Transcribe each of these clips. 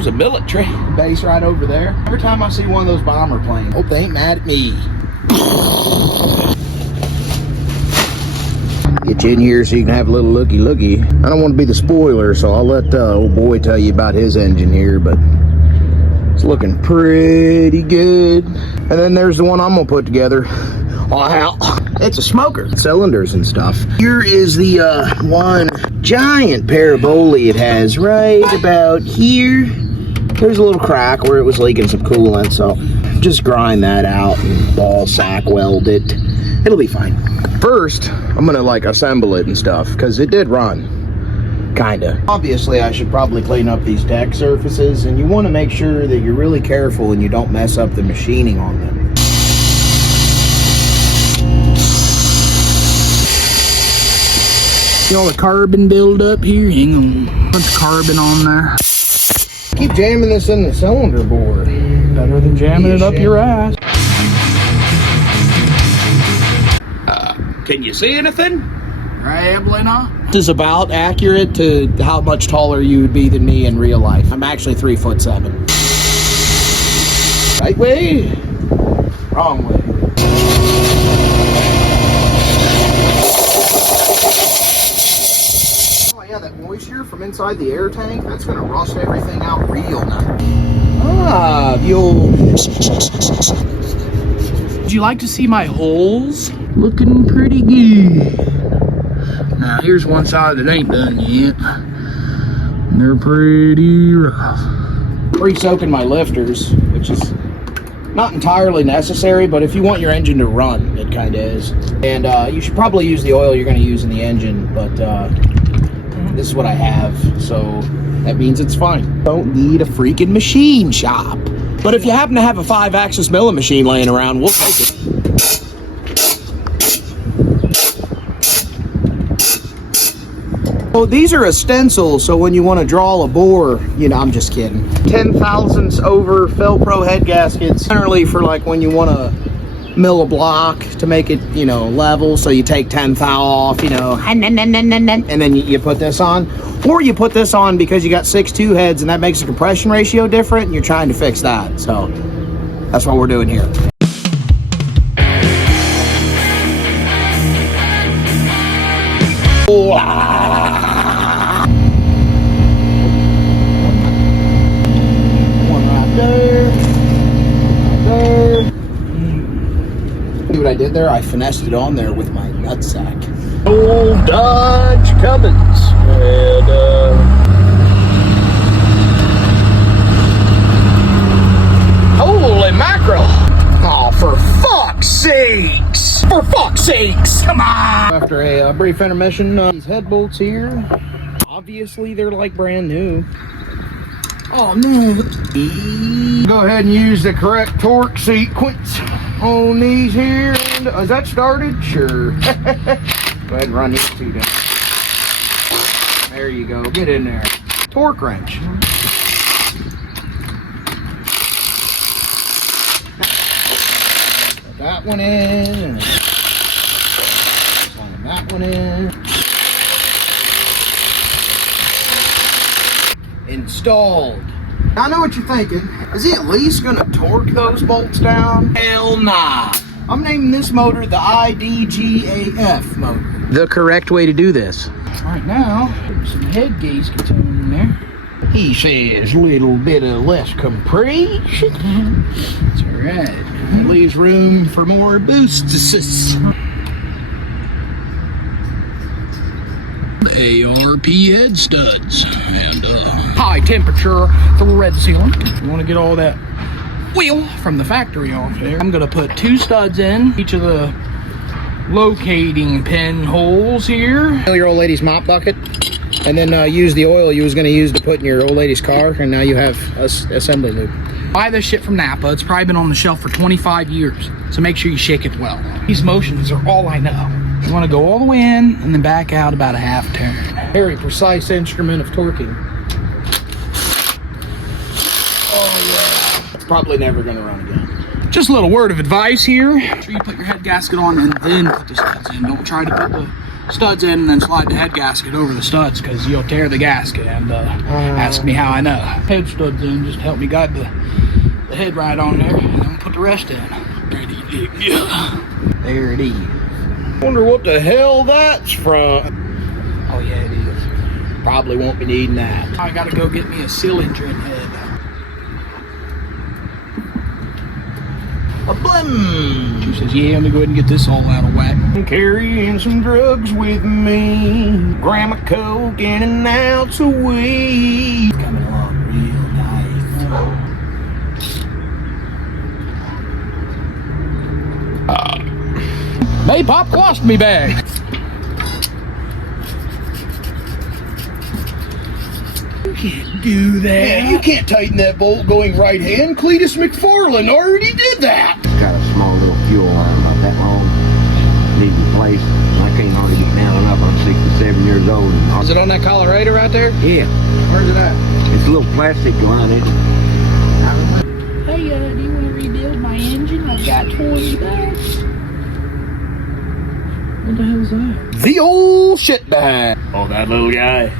there's a military base right over there. Every time I see one of those bomber planes, hope they ain't mad at me. Get you in here so you can have a little looky. I don't want to be the spoiler, so I'll let old boy tell you about his engine here, but it's looking pretty good. And then there's the one I'm gonna put together. Oh hell, it's a smoker. Cylinders and stuff. Here is the one giant parabole it has right about here. There's a little crack where it was leaking some coolant, so just grind that out and ball sack weld it. It'll be fine. First, I'm gonna like assemble it and stuff, because it did run. Kinda. Obviously, I should probably clean up these deck surfaces, and you want to make sure that you're really careful and you don't mess up the machining on them. See all the carbon buildup here? Hang on. Bunch of carbon on there. Keep jamming this in the cylinder board. Better than jamming it up your ass. Can you see anything? Probably not. This is about accurate to how much taller you would be than me in real life. I'm actually 3'7". Right way? Wrong way. Oh yeah, that moisture from inside the air tank, that's gonna rust everything out real nice. Ah, the old... Would you like to see my holes? Looking pretty good. Now here's one side that ain't done yet. They're pretty rough. Pre-soaking my lifters, which is not entirely necessary, but if you want your engine to run, it kind of is. And you should probably use the oil you're going to use in the engine, but this is what I have, so that means it's fine. Don't need a freaking machine shop. But if you happen to have a 5-axis milling machine laying around, we'll take it. Well, these are a stencil, so when you want to draw a bore, you know, I'm just kidding. 10/1000ths over Felpro head gaskets, generally for like when you want to mill a block to make it, you know, level. So you take 10 thou off, you know, and then you put this on. Or you put this on because you got 6.2 heads and that makes the compression ratio different and you're trying to fix that. So that's what we're doing here. One right there. See what I did there? I finessed it on there with my nutsack. Old Dodge Cummins. And, holy mackerel. Oh, for fuck's sakes. For fuck's sakes. Come on. After a brief intermission, these head bolts here, obviously they're like brand new. Oh, no. Go ahead and use the correct torque sequence on these here. And, is that started? Sure. Go ahead and run these two down. There you go. Get in there. Torque wrench. Put that one in. And slide that one in. Installed. I know what you're thinking. Is he at least going to torque those bolts down? Hell nah. I'm naming this motor the IDGAF motor. The correct way to do this. Right now, put some head gaskets in there. He says a little bit of less compression. That's alright. Leaves room for more boosts. ARP head studs and high temperature thread sealant. You want to get all that wheel from the factory off there. I'm going to put 2 studs in each of the locating pin holes here. Fill your old lady's mop bucket and then use the oil you was going to use to put in your old lady's car, and now you have assembly lube. Buy this shit from Napa. It's probably been on the shelf for 25 years, so make sure you shake it well. These motions are all I know. You want to go all the way in and then back out about a half turn. Very precise instrument of torquing. Oh yeah. It's probably never going to run again. Just a little word of advice here. Make sure you put your head gasket on and then put the studs in. Don't try to put the studs in and then slide the head gasket over the studs because you'll tear the gasket. And ask me how I know. Head studs in just help me guide the head right on there, and then put the rest in. There it is. Wonder what the hell that's from. Oh yeah, it is. Probably won't be needing that. I gotta go get me a cylindering head. A blim. She says, yeah, let me go ahead and get this all out of whack. I'm carrying some drugs with me. Grandma coke in and out so weed. Coming along real nice. May pop colostomy bag. You can't do that. Yeah, you can't tighten that bolt going right hand. Cletus McFarland already did that. Got a small little fuel line about that long. Need replaced. I can't hardly get down and up. I'm 67 years old. Is it on that Colorado right there? Yeah. Where's it at? It's a little plastic line. Hey, do you want to rebuild my engine? I've got $20. What the hell's that? The old shit bag. Oh, that little guy.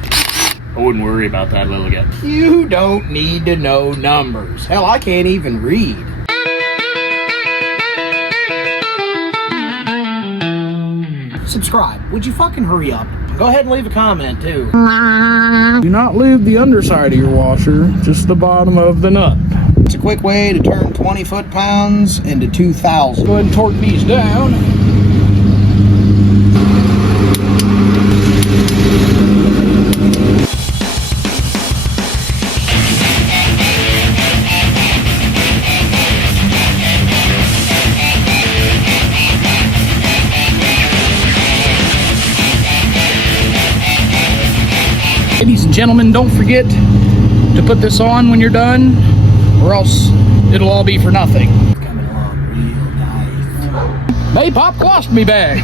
I wouldn't worry about that little guy. You don't need to know numbers. Hell, I can't even read. Subscribe. Would you fucking hurry up? Go ahead and leave a comment, too. Do not lube the underside of your washer, just the bottom of the nut. It's a quick way to turn 20 foot-pounds into 2,000. Go ahead and torque these down. Ladies and gentlemen, don't forget to put this on when you're done, or else it'll all be for nothing. Coming along real nice. May pop colostomy bag.